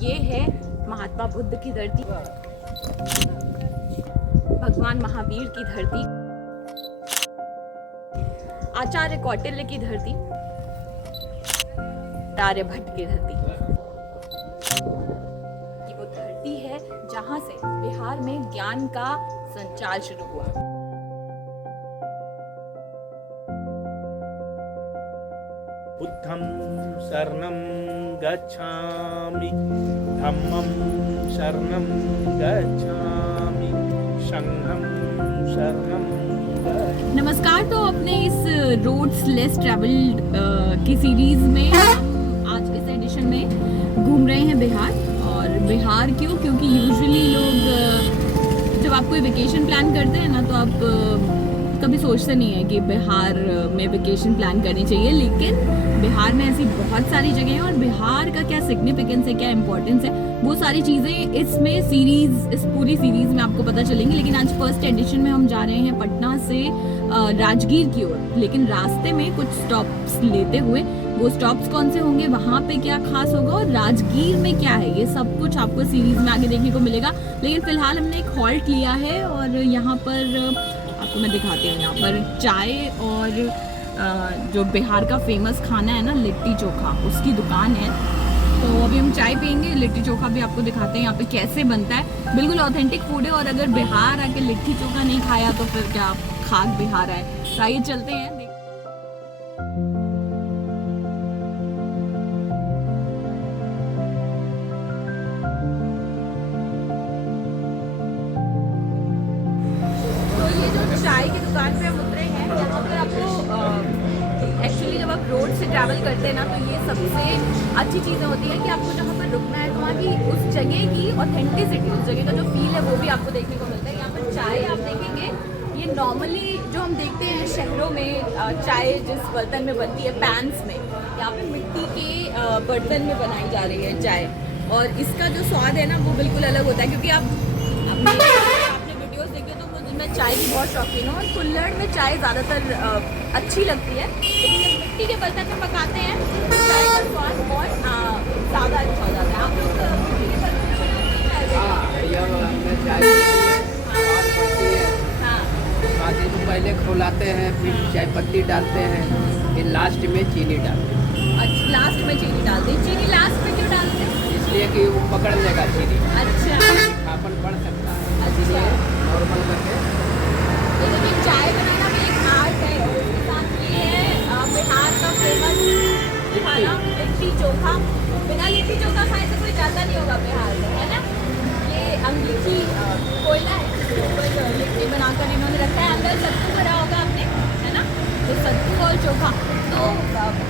ये है महात्मा बुद्ध की धरती, भगवान महावीर की धरती, आचार्य कौटिल्य की धरती, आर्यभट्ट की धरती। ये वो धरती है जहां से बिहार में ज्ञान का संचार शुरू हुआ। बुद्धं शरणं गच्छामि, धम्मं शरणं गच्छामि, संघं शरणं गच्छामि। नमस्कार। तो अपने इस रोड्स लेस ट्रैवल्ड की सीरीज में हम आज इस एडिशन में घूम रहे हैं बिहार। और बिहार क्यों? क्योंकि यूजुअली लोग जब आप कोई वेकेशन प्लान करते हैं ना, तो आप कभी सोचते नहीं है कि बिहार में वेकेशन प्लान करनी चाहिए, लेकिन बिहार में ऐसी बहुत सारी जगह हैं और बिहार का क्या सिग्निफिकेंस है, क्या इंपॉर्टेंस है, वो सारी चीज़ें इस पूरी सीरीज में आपको पता चलेंगी। लेकिन आज फर्स्ट एडिशन में हम जा रहे हैं पटना से राजगीर की ओर, लेकिन रास्ते में कुछ स्टॉप्स लेते हुए, वो स्टॉप्स कौन से होंगे, वहाँ पे क्या खास होगा और राजगीर में क्या है, ये सब कुछ आपको सीरीज में आगे देखने को मिलेगा। लेकिन फिलहाल हमने एक हॉल्ट लिया है और यहाँ पर आपको मैं दिखाती हूँ। यहाँ पर चाय और जो बिहार का फेमस खाना है ना, लिट्टी चोखा, उसकी दुकान है। तो अभी हम चाय पियेंगे, लिट्टी चोखा भी आपको दिखाते हैं यहाँ पे कैसे बनता है। बिल्कुल ऑथेंटिक फूड है और अगर बिहार आके लिट्टी चोखा नहीं खाया तो फिर क्या खाक बिहार है। तो आइए चलते हैं। तो ये जो चाय की दुकान पे हम उतरे हैं, यहाँ पर आपको एक्चुअली जब आप रोड से ट्रैवल करते हैं ना, तो ये सबसे अच्छी चीज़ें होती है कि आपको जहाँ पर रुकना है तो वहाँ की उस जगह की ऑथेंटिसिटी, उस जगह का जो फील है वो भी आपको देखने को मिलता है। यहाँ पर चाय आप देखेंगे, ये नॉर्मली जो हम देखते हैं शहरों में चाय जिस बर्तन में बनती है, पैन्स में, यहाँ पे मिट्टी के बर्तन में बनाई जा रही है चाय। और इसका जो स्वाद है ना, वो बिल्कुल अलग होता है। क्योंकि आपने वीडियोस देखी तो मैं चाय की बहुत शौकीन हूँ और कुल्हड़ में चाय ज़्यादातर अच्छी लगती है, लेकिन जब मिट्टी के बर्तन में पकाते हैं तो चाय का स्वाद बहुत ज़्यादा अच्छा हो जाता है। आप लोग मिट्टी के बर्तन में बनाते हैं? पहले खौलाते हैं, फिर चाय पत्ती डालते हैं, फिर लास्ट में चीनी डालते हैं। अच्छा, लास्ट में चीनी डालते हैं। चीनी लास्ट में क्यों डालते हैं? इसलिए कि वो पकड़ लेगा चीनी, अच्छा, खापन बढ़ सकता है, अच्छा। इसलिए नॉर्मल करके। ये देखिए, चाय बनाना भी एक आर्ट है और उसके साथ ये है बिहार का फेमस खाना लिट्टी चोखा। बिना लिट्टी चोखा खाए तो कोई जाता नहीं होगा बिहार में, है ना। ये अंगीठी कोयला है, ऊपर लिट्टी बनाकर इन्होंने रखा है, अंदर सत्तू भरा होगा आपने, है ना, तो सत्तू और चोखा। तो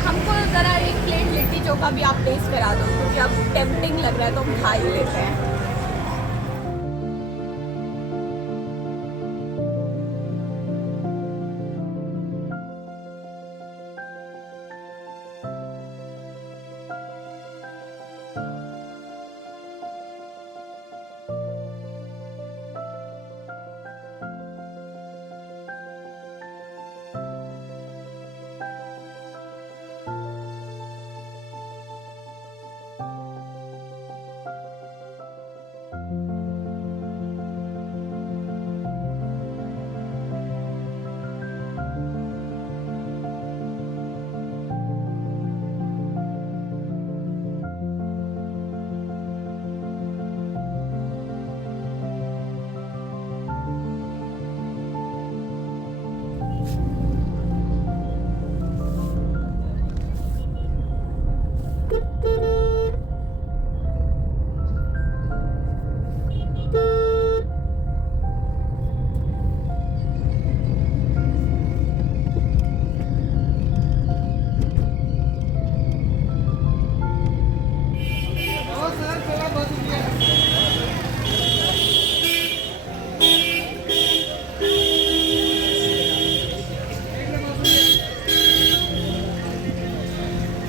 हमको ज़रा एक प्लेट लिट्टी चोखा भी आप टेस्ट करा दो, क्योंकि अब टेम्पटिंग लग रहा है तो हम खा ही लेते हैं।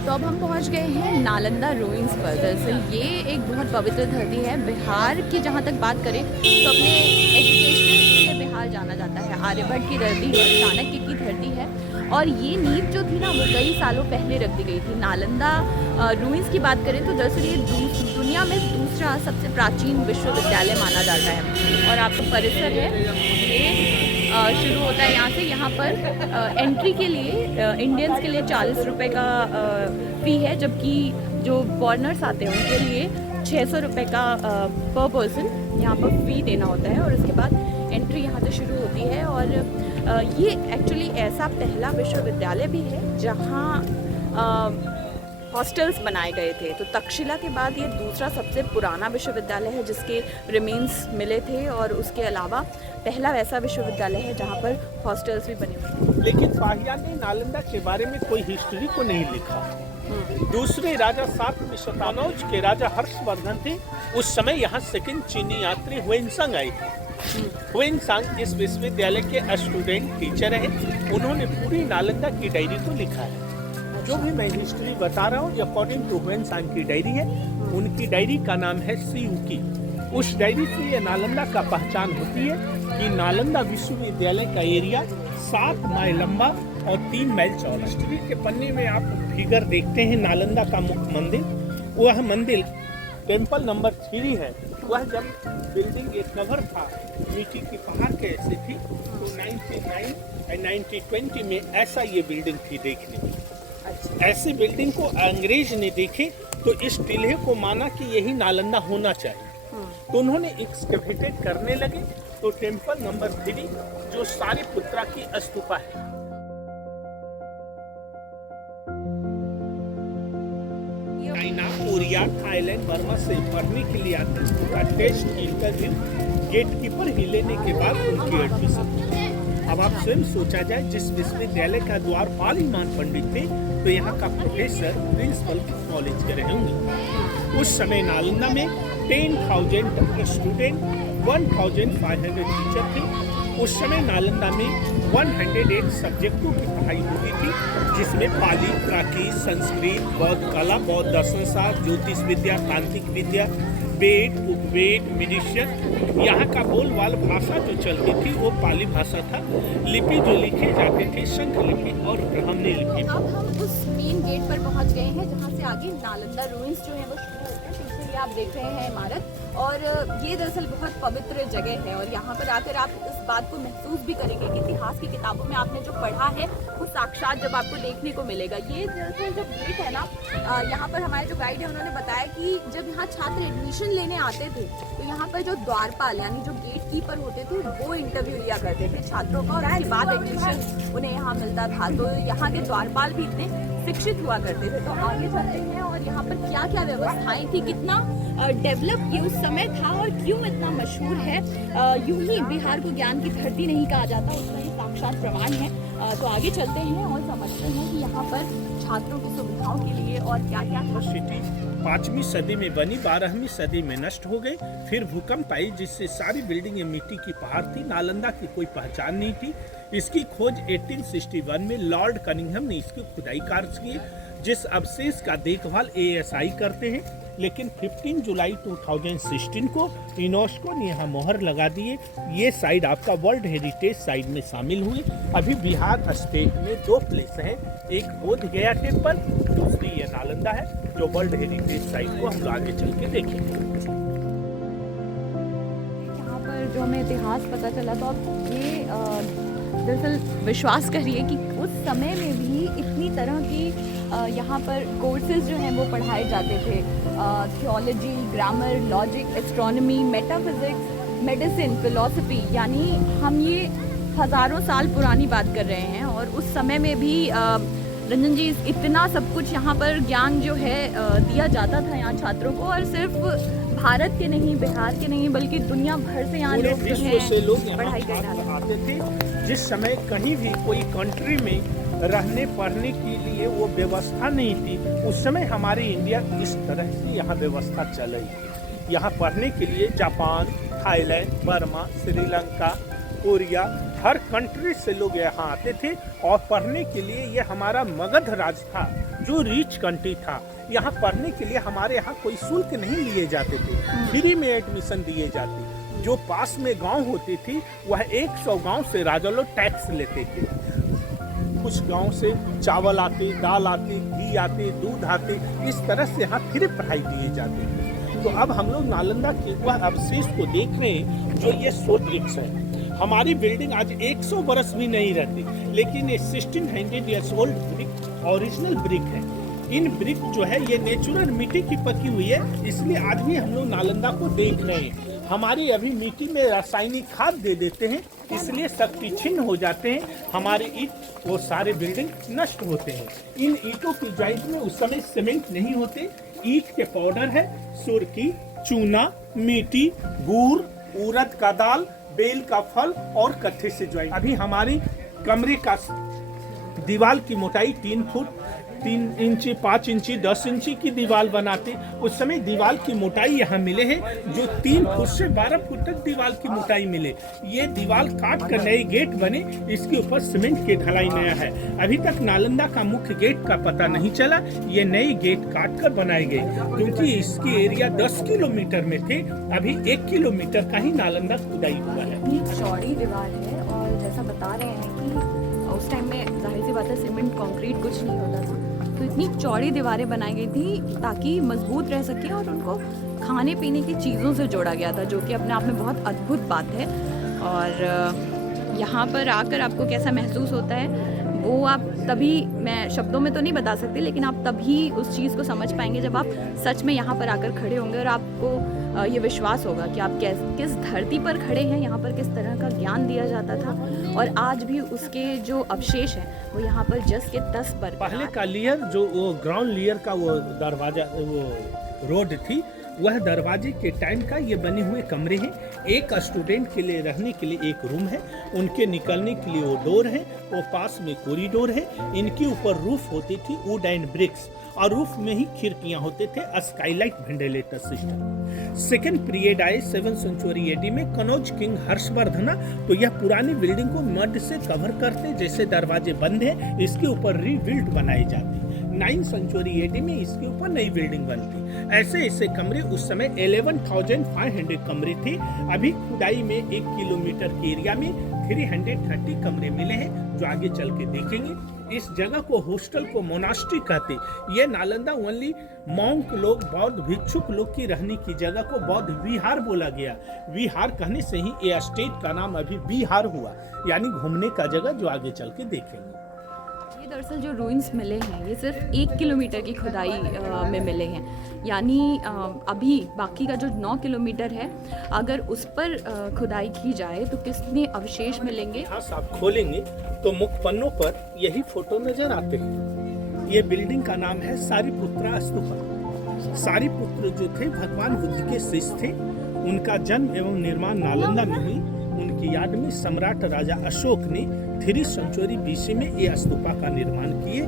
तो अब हम पहुंच गए हैं नालंदा रूइंस पर। दरअसल ये एक बहुत पवित्र धरती है बिहार की। जहाँ तक बात करें तो अपने एजुकेशन के लिए बिहार जाना जाता है। आर्यभट्ट की धरती है, चाणक्य की धरती है, और ये नींव जो थी ना वो कई सालों पहले रख दी गई थी। नालंदा रूइंस की बात करें तो दरअसल ये दुनिया में दूसरा सबसे प्राचीन विश्वविद्यालय माना जाता है। और आपका परिसर है ये शुरू होता है यहाँ से। यहाँ पर एंट्री के लिए इंडियंस के लिए 40 रुपये का फ़ी है, जबकि जो फॉरनर्स आते हैं उनके लिए 600 रुपये का पर पर्सन यहाँ पर फ़ी देना होता है। और उसके बाद एंट्री यहाँ से शुरू होती है। और ये एक्चुअली ऐसा पहला विश्वविद्यालय भी है जहाँ हॉस्टल्स बनाए गए थे। तो तक्षशिला के बाद ये दूसरा सबसे पुराना विश्वविद्यालय है जिसके रिमेन्स मिले थे, और उसके अलावा पहला वैसा विश्वविद्यालय है जहाँ पर हॉस्टल्स भी बने हुए हैं। लेकिन फाहियान ने नालंदा के बारे में कोई हिस्ट्री को नहीं लिखा। दूसरे राजा 7वीं शताब्दी के राजा हर्षवर्धन थे। उस समय यहाँ सेकंड चीनी यात्री हुएनसांग आए थे। हुएनसांग इस विश्वविद्यालय के स्टूडेंट टीचर हैं। उन्होंने पूरी नालंदा की डायरी को लिखा है। जो भी मैं हिस्ट्री बता रहा हूँ अकॉर्डिंग टू हुएनसांग की डायरी है। उनकी डायरी का नाम है सीयूकी। उस डायरी से ये नालंदा का पहचान होती है कि नालंदा विश्वविद्यालय का एरिया 7 माइल लंबा और 3 माइल चौड़ा। हिस्ट्री के पन्ने में आप फिगर देखते हैं नालंदा का मुख्य मंदिर। वह मंदिर टेम्पल नंबर 3 है। वह जब बिल्डिंग एक कवर था मिट्टी की पहाड़ के ऐसे थी, तो 1909 और 1920 में ऐसा ये बिल्डिंग थी देखने में। ऐसी बिल्डिंग को अंग्रेज ने देखे तो इस टीले को माना कि यही नालंदा होना चाहिए। तो उन्होंने एक्सकैवेटेड करने लगे। तो टेम्पल नंबर 3 जो सारिपुत्रा की स्तूपा है, चाइना, कोरिया, थाईलैंड, बर्मा से पढ़ने के लिए आते हैं। उनका टेस्ट इंटरव्यू गेटकीपर ही लेने के बाद उनकी एडमिशन। अब आप स्वयं सोचा जाए, जिस विश्वविद्यालय का द्वारपाल ही मान पंडित थे, तो यहाँ का प्रोफेसर प्रिंसिपल कॉलेज के रहे होंगे। उस समय नालंदा में 10,000 स्टूडेंट, 1,500 टीचर थे। उस समय नालंदा में 108 सब्जेक्टों की पढ़ाई होती थी, जिसमें पाली, प्राकृत, संस्कृत, बौद्ध कला, बौद्ध दर्शन शास्त्र, ज्योतिष विद्या, तांत्रिक विद्या, वेद, उपवेद, मेडिसिन। यहाँ का बोलबाल भाषा जो चलती थी वो पाली भाषा था। लिपि जो लिखे जाते थे शंख लिपि और ब्राह्मणी लिपि। अब हम उस मेन गेट पर पहुंच गए हैं जहां से आगे नालंदा रूइंस जो है वो शुरू होते हैं। पीछे ये आप देख रहे हैं इमारत, और ये दरअसल बहुत पवित्र जगह है। और यहाँ पर आकर आप इस बात को महसूस भी करेंगे कि इतिहास की किताबों में आपने जो पढ़ा है वो साक्षात जब आपको देखने को मिलेगा। ये दरअसल जो गेट है ना, यहाँ पर हमारे जो गाइड है उन्होंने बताया कि जब यहाँ छात्र एडमिशन लेने आते थे तो यहाँ पर जो द्वारपाल यानी जो गेट कीपर होते थे वो इंटरव्यू लिया करते थे छात्रों का, और उसके बाद एडमिशन उन्हें यहाँ मिलता था। तो यहाँ के द्वारपाल भी इतने शिक्षित हुआ करते थे। तो आगे चलते हैं और यहाँ पर क्या क्या व्यवस्थाएं थी, कितना डेवलप ये उस समय था और क्यों इतना मशहूर है। यूं ही बिहार को ज्ञान की धरती नहीं कहा जाता, उसका ही साक्षात प्रमाण है। तो आगे चलते हैं और समझते हैं कि यहाँ पर छात्रों की सुविधाओं के लिए और क्या क्या। सिटी 5वीं सदी में बनी, 12वीं सदी में नष्ट हो गई। फिर भूकंप आई जिससे सारी बिल्डिंगें मिट्टी की पहाड़ थी। नालंदा की कोई पहचान नहीं थी। इसकी खोज 1861 में लॉर्ड कनिंघम ने इसकी खुदाई कार्य किए, जिस अवशेष का देखभाल ASI करते हैं। लेकिन 15 जुलाई 2016 को यूनेस्को ने यहाँ मोहर लगा दिए। ये साइड आपका वर्ल्ड हेरिटेज साइट में शामिल हुई। अभी बिहार स्टेट में 2 प्लेस हैं, एक बोध गया टेम्पल, दूसरी ये नालंदा है, जो वर्ल्ड हेरिटेज साइट को हम आगे चल के देखेंगे। यहाँ पर जो हमें इतिहास पता चला, तो अब ये दरअसल विश्वास करिए कि उस समय में भी इतनी तरह की यहाँ पर कोर्सेज जो हैं वो पढ़ाए जाते थे। Theology, grammar, logic, astronomy, metaphysics, medicine, philosophy, यानी हम ये हज़ारों साल पुरानी बात कर रहे हैं। और उस समय में भी रंजन जी इतना सब कुछ यहाँ पर ज्ञान जो है दिया जाता था यहाँ छात्रों को, और सिर्फ भारत के नहीं, बिहार के नहीं, बल्कि दुनिया भर से यहाँ लोग जो हैं पढ़ाई करने आते थे। जिस समय कहीं भी कोई कंट्री में रहने पढ़ने के लिए वो व्यवस्था नहीं थी, उस समय हमारे इंडिया इस तरह से यहाँ व्यवस्था चल रही थी। यहाँ पढ़ने के लिए Japan, Thailand, Burma, Sri Lanka, Korea, हर कंट्री से लोग यहाँ आते थे। और पढ़ने के लिए ये हमारा मगध राज्य था जो रिच कंट्री था। यहाँ पढ़ने के लिए हमारे यहाँ कोई शुल्क नहीं लिए जाते थे, फ्री में एडमिशन दिए जाते। जो पास में गांव होती थी वह 100 गांव से राजा लोग टैक्स लेते थे। कुछ गांव से चावल आते, दाल आते, घी आते, दूध आते, इस तरह से यहाँ फ्री पढ़ाई दिए जाते थे। तो अब हम लोग नालंदा के वह अवशेष को देख रहे हैं जो ये सोल ब्रिक्स है। हमारी बिल्डिंग आज 100 बरस भी नहीं रहती, लेकिन ये 1600 years old brick original brick है। इन ब्रिक जो है ये नेचुरल मिट्टी की पकी हुई है, इसलिए आज भी हम लोग नालंदा को देख रहे हैं। हमारी अभी मिट्टी में रासायनिक खाद दे देते हैं, इसलिए शक्ति छिन्न हो जाते हैं, हमारे ईंट वो सारे बिल्डिंग नष्ट होते हैं। इन ईंटों की ज्वाइंट में उस समय सीमेंट नहीं होते, ईंट के पाउडर है, सुरकी, चूना, मिट्टी, गुड़, उड़द का दाल, बेल का फल और कट्ठे से ज्वाइंट। अभी हमारी कमरे का दीवार की मोटाई 3 फुट 3 इंची 5 इंची 10 इंची की दीवार बनाते। उस समय दीवार की मोटाई यहाँ मिले हैं जो 3 फुट से 12 फुट तक दीवार की मोटाई मिले। ये दीवार काट कर नए गेट बने, इसके ऊपर सीमेंट की ढलाई नया है। अभी तक नालंदा का मुख्य गेट का पता नहीं चला, ये नए गेट काट कर बनाए गए, क्योंकि इसकी एरिया 10 किलोमीटर में थे, अभी 1 किलोमीटर का ही नालंदा खुदाई हुआ है। चौड़ी दीवार है और जैसा बता रहे हैं कि उस टाइम में जाहिर सी बात है सीमेंट कंक्रीट कुछ नहीं होता था, तो इतनी चौड़ी दीवारें बनाई गई थी ताकि मजबूत रह सके और उनको खाने पीने की चीज़ों से जोड़ा गया था, जो कि अपने आप में बहुत अद्भुत बात है। और यहाँ पर आकर आपको कैसा महसूस होता है वो आप तभी, मैं शब्दों में तो नहीं बता सकती, लेकिन आप तभी उस चीज़ को समझ पाएंगे जब आप सच में यहाँ पर आकर खड़े होंगे और आपको ये विश्वास होगा कि आप किस धरती पर खड़े हैं, यहाँ पर किस तरह का ज्ञान दिया जाता था और आज भी उसके जो अवशेष हैं वो यहाँ पर जस के तस पर। पहले का लेयर जो वो ग्राउंड लेयर का वो दरवाजा वो रोड थी, वह दरवाजे के टाइम का ये बने हुए कमरे हैं। एक स्टूडेंट के लिए रहने के लिए एक रूम है, उनके निकलने के लिए वो डोर है, वो पास में कॉरिडोर है। इनके ऊपर रूफ होती थी वुड एंड ब्रिक्स और रूफ में ही खिड़कियां होते थे, Skylight ventilator system. Second period आए 7th सेंचुरी एडी में कनौज किंग हर्षवर्धन, तो यह पुरानी बिल्डिंग को मड से कवर करते, जैसे दरवाजे बंद है इसके ऊपर रीबिल्ड बनाए जाते। 9th सेंचुरी एडी में इसके ऊपर नई बिल्डिंग बनती। ऐसे ऐसे कमरे उस समय 11,500 कमरे थे। अभी खुदाई में 1 किलोमीटर के एरिया में 330 कमरे मिले हैं, जो आगे चल के देखेंगे। इस जगह को हॉस्टल को मोनास्ट्री कहते। ये नालंदा ओनली मॉन्क लोग, बौद्ध भिक्षुक लोग की रहने की जगह को बौद्ध विहार बोला गया। विहार कहने से ही ये स्टेट का नाम अभी बिहार हुआ, यानी घूमने का जगह, जो आगे चल के देखेंगे। ये दरअसल जो रूइंस मिले हैं ये सिर्फ 1 किलोमीटर की खुदाई में मिले हैं, यानी अभी बाकी का जो 9 किलोमीटर है अगर उस पर खुदाई की जाए तो कितने अवशेष मिलेंगे। इतिहास आप खोलेंगे तो मुख पन्नों पर यही फोटो नजर आते हैं। ये बिल्डिंग का नाम है सारिपुत्रा स्तूपा। सारिपुत्र जो थे भगवान बुद्ध के शिष्य थे, उनका जन्म एवं निर्माण नालंदा में हुई। उनकी याद में सम्राट राजा अशोक ने 3rd सेंचुरी BC में ये स्तूपा का निर्माण किए।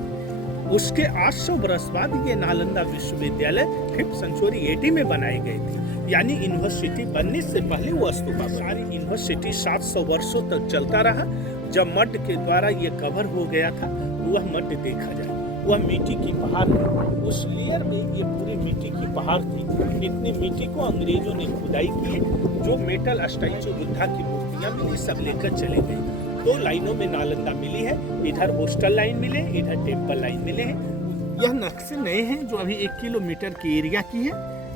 उसके 800 बरस बाद ये नालंदा विश्वविद्यालय 5th सेंचुरी AD में बनाए गए थे, यानी यूनिवर्सिटी बनने से पहले वो स्तूपा। सारी यूनिवर्सिटी 700 वर्षों तक चलता रहा। जब मड के द्वारा ये कवर हो गया था, वह मड देखा जाए, वह मिट्टी की पहाड़ है। उस लेयर में ये पूरी मिट्टी की पहाड़ थी। इतनी मिट्टी को अंग्रेजों ने खुदाई की, जो मेटल स्टैचू बुद्धा की मूर्तियां मिली सब लेकर चले गए। 2 लाइनों में नालंदा मिली है, इधर हॉस्टल लाइन मिले, इधर टेम्पल लाइन मिले हैं। यह नक्शे नए हैं जो अभी 1 किलोमीटर की एरिया की है।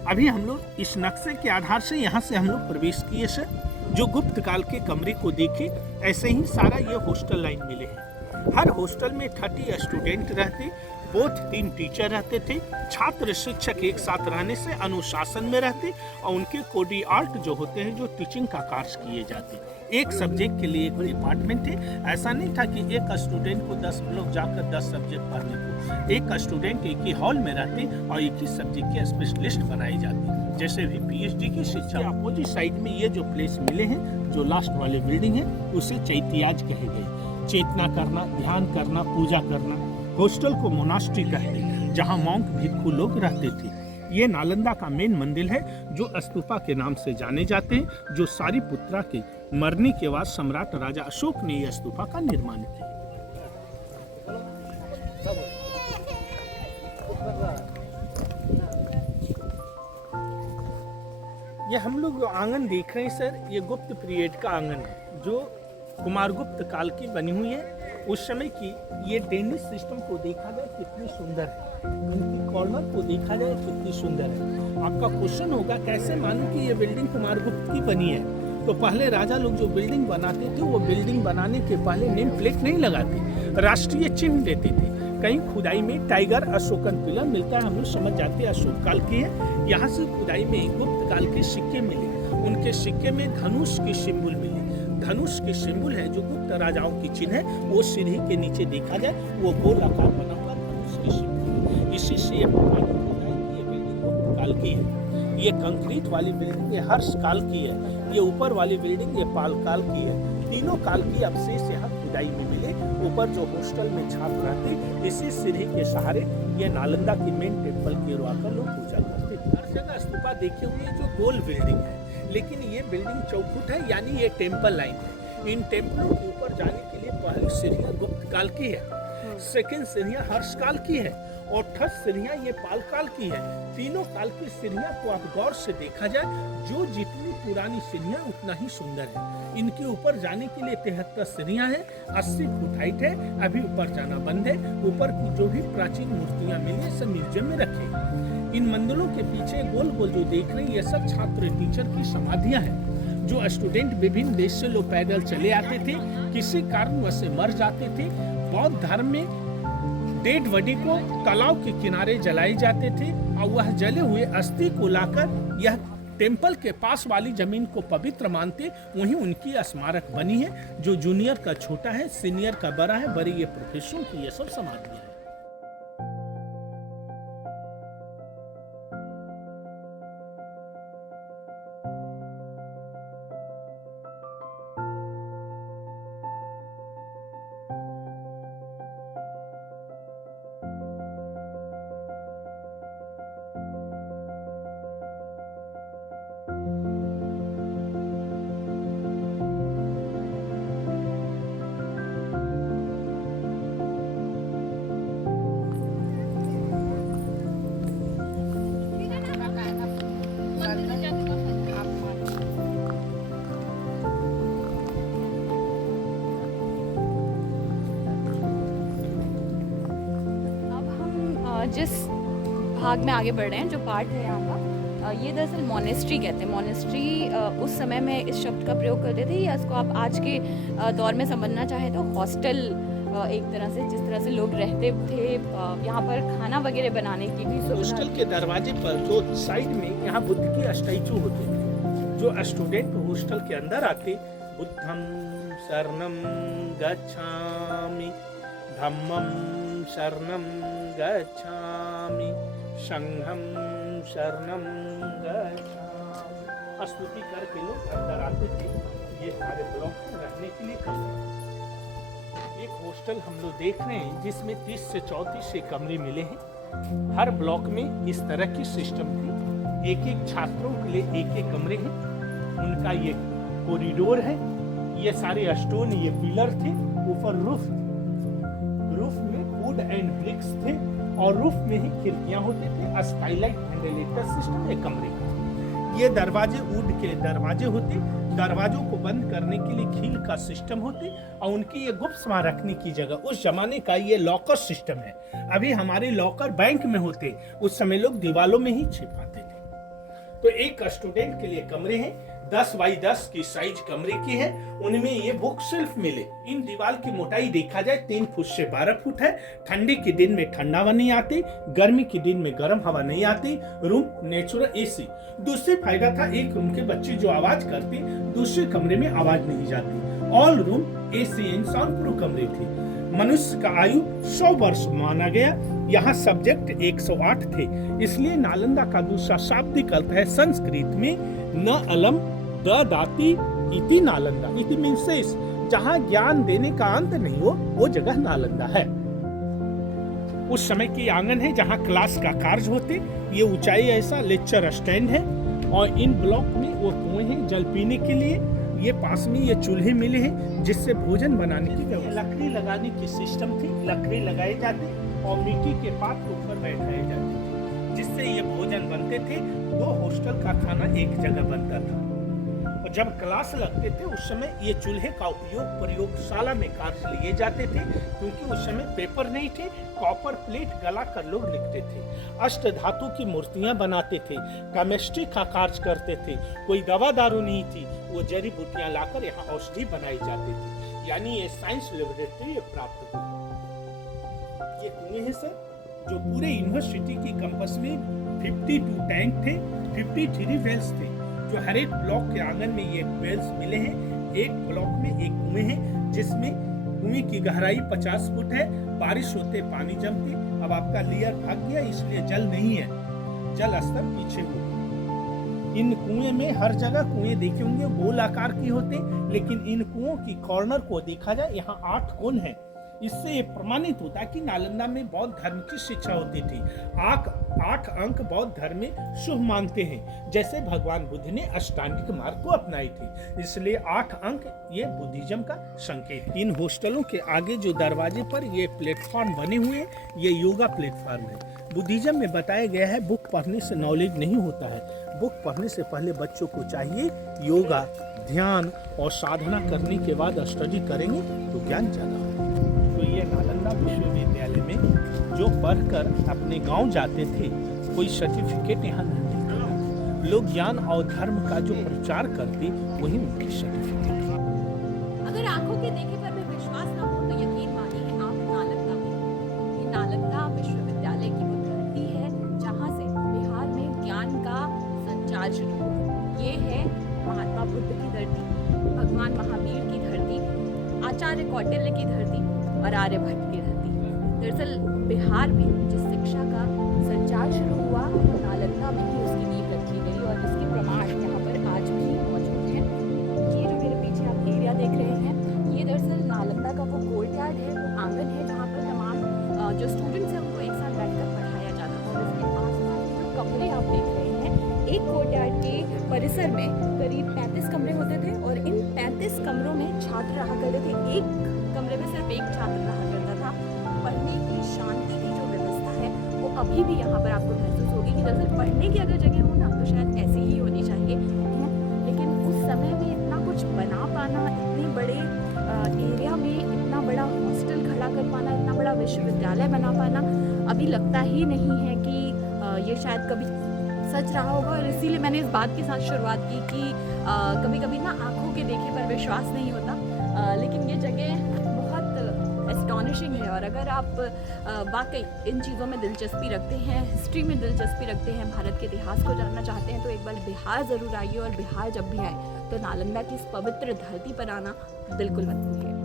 अभी हम लोग इस नक्शे के आधार से यहाँ से हम लोग प्रवेश किए सर, जो गुप्त काल के कमरे को देखे, ऐसे ही सारा ये हॉस्टल लाइन मिले हैं। हर हॉस्टल में 30 स्टूडेंट रहते, बोथ 3 टीचर रहते थे। छात्र शिक्षक एक साथ रहने से अनुशासन में रहते और उनके कोडियार्ट जो होते हैं, जो टीचिंग का कार्य किए जाते। एक सब्जेक्ट के लिए एक डिपार्टमेंट थे। ऐसा नहीं था कि एक स्टूडेंट को 10 लोग जाकर 10 सब्जेक्ट पढ़ने को। एक स्टूडेंट एक ही हॉल में रहते और एक ही सब्जेक्ट के स्पेशलिस्ट बनाए जाते, जैसे भी PhD की शिक्षा। अपोजिट साइड में ये जो प्लेस मिले हैं, जो लास्ट वाले बिल्डिंग है, उसे चैत्याज कहे गए। चेतना करना, ध्यान करना, पूजा करना। हॉस्टल को मोनास्ट्री कहते, जहाँ मॉन्क भिक्षु लोग रहते थे। ये नालंदा का मेन मंदिर है, जो स्तूपा के नाम से जाने जाते हैं, जो सारिपुत्रा के मरने के बाद सम्राट राजा अशोक ने यह स्तूपा का निर्माण किया। ये हम लोग आंगन देख रहे हैं सर, ये गुप्त पीरियड का आंगन है, जो कुमारगुप्त काल की बनी हुई है। उस समय की ये ड्रेनेज सिस्टम को देखा जाए कितनी सुंदर है। इनकी कॉर्नर को देखा जाए कितनी सुंदर है। आपका क्वेश्चन होगा कैसे मालूम कि ये बिल्डिंग कुमारगुप्त की बनी है। तो पहले राजा लोग जो बिल्डिंग बनाते थे वो बिल्डिंग बनाने के पहले नेम प्लेट नहीं लगाते, राष्ट्रीय चिन्ह देते थे। कहीं खुदाई में टाइगर अशोकन पिलर मिलता है, हम लोग समझ जाते हैं अशोक काल की है। यहाँ से खुदाई में गुप्त काल के सिक्के मिले, उनके सिक्के में धनुष के सिंबल मिले। धनुष के सिंबल है जो गुप्त राजाओं की चिन्ह है, वो सीढ़ी के नीचे देखा जाए वो गोल आकार बना हुआ धनुष के सिंबल। इसी से ये प्रमाणित होता है कि ये बिल्डिंग गुप्त काल की है। ये कंक्रीट वाली बिल्डिंग ये हर्ष काल की है, ये ऊपर वाली बिल्डिंग ये पाल काल की है। तीनों काल की अवशेष यहाँ खुदाई में मिले। ऊपर जो हॉस्टल में छात्र रहते, इसी सीढ़ी के सहारे ये नालंदा की मेन टेम्पल की ओर आकर लोग पूजा करते थे। हर जगह स्तूपा देखे हुए जो गोल बिल्डिंग है, लेकिन ये बिल्डिंग चौखुट है, यानी ये टेम्पल लाइन है। इन टेम्पलों के ऊपर जाने के लिए पहली सीढ़ियाँ गुप्त काल की है, सेकंड सीढ़ियाँ हर्ष काल की है और थर्ड सीढ़ियाँ ये पाल काल की है। तीनों काल की सीढ़ियाँ को आप गौर से देखा जाए, जो जितनी पुरानी सीढ़ियाँ उतना ही सुंदर है। इनके ऊपर जाने के लिए 73 सीढ़ियाँ हैं, 80 फुट हाइट है। अभी ऊपर जाना बंद है। ऊपर की जो भी प्राचीन मूर्तियाँ मिली सब म्यूजियम में रखे। इन मंदिरों के पीछे गोल गोल जो देख रहे हैं ये सब छात्र टीचर की समाधियाँ हैं। जो स्टूडेंट विभिन्न देश से लोग पैदल चले आते थे, किसी कारणवश से मर जाते थे। बौद्ध धर्म में डेड बॉडी को तालाब के किनारे जलाए जाते थे और वह जले हुए अस्थि को लाकर यह टेम्पल के पास वाली जमीन को पवित्र मानते। वहीं उनकी स्मारक बनी है। जो जूनियर का छोटा है, सीनियर का बड़ा है, बड़ी ये प्रोफेसर की ये सब समाधियां हैं। जिस भाग में आगे बढ़ रहे हैं, जो पार्ट है यहाँ का, ये दरअसल मोनेस्ट्री कहते हैं। मोनेस्ट्री उस समय में इस शब्द का प्रयोग करते थे, या इसको आप आज के दौर में समझना चाहें तो हॉस्टल एक तरह से, जिस तरह से लोग रहते थे। यहाँ पर खाना वगैरह बनाने की भी हॉस्टल के दरवाजे पर जो साइड में यहाँ बुद्ध की स्टैचू होते थे। जो स्टूडेंट हॉस्टल के अंदर आते, बुद्धम शरणम गच्छामि, धम्मम शरणम गच्छामि, संघम शरणम गच्छामि, स्तुति करके लोग अंदर आते थे। ये सारे ब्लॉक रहने के लिए कमरे। एक हॉस्टल हम लोग देख रहे हैं जिसमें 30 से 34 से कमरे मिले हैं। हर ब्लॉक में इस तरह की सिस्टम थी। एक एक छात्रों के लिए एक एक कमरे हैं। उनका ये कॉरिडोर है। ये सारे स्टोन, ये पिलर थे। ऊपर रूफ में वुड एंड ब्रिक्स थे और रूफ में ही खिड़कियां होते थे। स्काईलाइट वेंटिलेटर सिस्टम एक कमरे का। ये दरवाजे वुड के दरवाजे होते। दरवाजों को बंद करने के लिए खील का सिस्टम होते और उनकी ये गुप्त सामान रखने की जगह। उस जमाने का ये लॉकर सिस्टम है। अभी हमारे लॉकर बैंक में होते, उस समय लोग दीवालों में ही छिपाते थे। तो एक स्टूडेंट के लिए कमरे हैं। 10 बाई 10 की साइज कमरे की है। उनमें ये बुक शेल्फ मिले। इन दीवार की मोटाई देखा जाए 3 फुट से 12 फुट है। ठंडी के दिन में ठंडा हवा नहीं आती, गर्मी के दिन में गर्म हवा नहीं आती। Room natural AC. दूसरे फायदा था, एक रूम के बच्चे जो आवाज करते, दूसरे कमरे में आवाज नहीं जाती। All room AC and sound proof कमरे थे। मनुष्य का आयु 100 वर्ष माना गया। यहाँ सब्जेक्ट 108 थे। इसलिए नालंदा का दूसरा शाब्दिक अर्थ है संस्कृत में न अलम द दाती इति नालंदा। इति मीन्स जहाँ ज्ञान देने का अंत नहीं हो, वो जगह नालंदा है। उस समय की आंगन है जहाँ क्लास का कार्य होते। ये ऊंचाई ऐसा लेक्चर स्टैंड है और इन ब्लॉक में वो कुएं हैं जल पीने के लिए। ये पास में ये चूल्हे मिले हैं जिससे भोजन बनाने की व्यवस्था। लकड़ी लगाने की सिस्टम थी। लकड़ी लगाए जाते और मिट्टी के पात के ऊपर बैठाए जाते थे, जिससे ये भोजन बनते थे। 2 हॉस्टल का खाना एक जगह बनता था। और जब क्लास लगते थे उस समय ये चूल्हे का उपयोग प्रयोगशाला में कार्य लिए जाते थे, क्योंकि उस समय पेपर नहीं थे, कॉपर प्लेट गला कर लोग लिखते थे। अष्ट धातु की मूर्तियां बनाते थे, केमिस्ट्री का कार्य करते थे, कोई दवा दारू नहीं थी, वो जड़ी बूटियां लाकर यहाँ औषधि बनाई जाती थी, यानी ये साइंस लेबोरेटरी प्राप्त हुई। ये कुएं हैं सर, जो पूरे यूनिवर्सिटी की कैंपस में 52 टैंक थे, 53 वेल्स थे, जो हर एक ब्लॉक के आंगन में ये वेल्स मिले हैं। एक ब्लॉक में एक कुएं है, जिसमें कुएं की गहराई 50 फुट है, बारिश होते पानी जमते। अब आपका लेयर भाग गया, इसलिए जल नहीं है, जल स्तर पीछे हो गया। इन कुएं में हर जगह कुएं देखे होंगे गोल आकार की होते, लेकिन इन कुओं की कॉर्नर को देखा जाए, यहाँ 8 कोण है। इससे ये प्रमाणित होता है कि नालंदा में बौद्ध धर्म की शिक्षा होती थी। 8 अंक बौद्ध धर्म में शुभ मानते हैं, जैसे भगवान बुद्ध ने अष्टांगिक मार्ग को अपनाई थी, इसलिए 8 अंक ये बुद्धिज्म का संकेत। इन हॉस्टलों के आगे जो दरवाजे पर ये प्लेटफॉर्म बने हुए हैं, ये योगा प्लेटफॉर्म है। बुद्धिज्म में बताया गया है बुक पढ़ने से नॉलेज नहीं होता है, बुक पढ़ने से पहले बच्चों को चाहिए योगा, ध्यान और साधना करने के बाद स्टडी करेंगे तो ज्ञान ज्यादा होगा। तो ये नालंदा विश्वविद्यालय में जो पढ़कर अपने गांव जाते थे, कोई सर्टिफिकेट यहाँ नहीं मिलता। लोग ज्ञान और धर्म का जो प्रचार करते, वही उनकी सर्टिफिकेट है। अगर आंखों के देखे पर भी विश्वास ना हो तो यकीन मानिए आप नालंदा में। ये नालंदा विश्वविद्यालय की वो धरती है जहाँ से बिहार में ज्ञान का संचार शुरू हुआ। ये है महात्मा बुद्ध की धरती, भगवान महावीर की धरती, आचार्य कौटिल्य की धरती और आर्यभट्ट की धरती। दरअसल बिहार में जिस शिक्षा का संचार शुरू हुआ, वो नालंदा में ही उसकी नींव रखी गई और उसके प्रमाण यहाँ पर आज भी मौजूद हैं। ये जो मेरे पीछे आप एरिया देख रहे हैं, ये दरअसल नालंदा का वो कोर्टयार्ड है, वो आंगन है जहाँ पर तमाम जो स्टूडेंट्स हैं उनको एक साथ बैठकर पढ़ाया जाता था। इसके आसपास जो कमरे आप देख रहे हैं, एक कोर्टयार्ड के परिसर में करीब 35 कमरे होते थे और इन 35 कमरों में छात्र रहा करते थे। एक कमरे में सिर्फ एक छात्र रहा करता था। पढ़ने की शांति की जो व्यवस्था है वो अभी भी यहाँ पर आपको महसूस होगी कि दरअसल पढ़ने की अगर जगह हो ना तो शायद ऐसी ही होनी चाहिए, लेकिन उस समय में इतना कुछ बना पाना, इतने बड़े एरिया में इतना बड़ा हॉस्टल खड़ा कर पाना, इतना बड़ा विश्वविद्यालय बना पाना अभी लगता ही नहीं है कि ये शायद कभी सच रहा होगा। और इसीलिए मैंने इस बात के साथ शुरुआत की कि कभी कभी ना आंखों के देखे पर विश्वास नहीं होता, लेकिन ये जगह बहुत एस्टॉनिशिंग है। और अगर आप वाकई इन चीज़ों में दिलचस्पी रखते हैं, हिस्ट्री में दिलचस्पी रखते हैं, भारत के इतिहास को जानना चाहते हैं, तो एक बार बिहार ज़रूर आइए। और बिहार जब भी आए तो नालंदा की इस पवित्र धरती पर आना बिल्कुल मत भूलिए।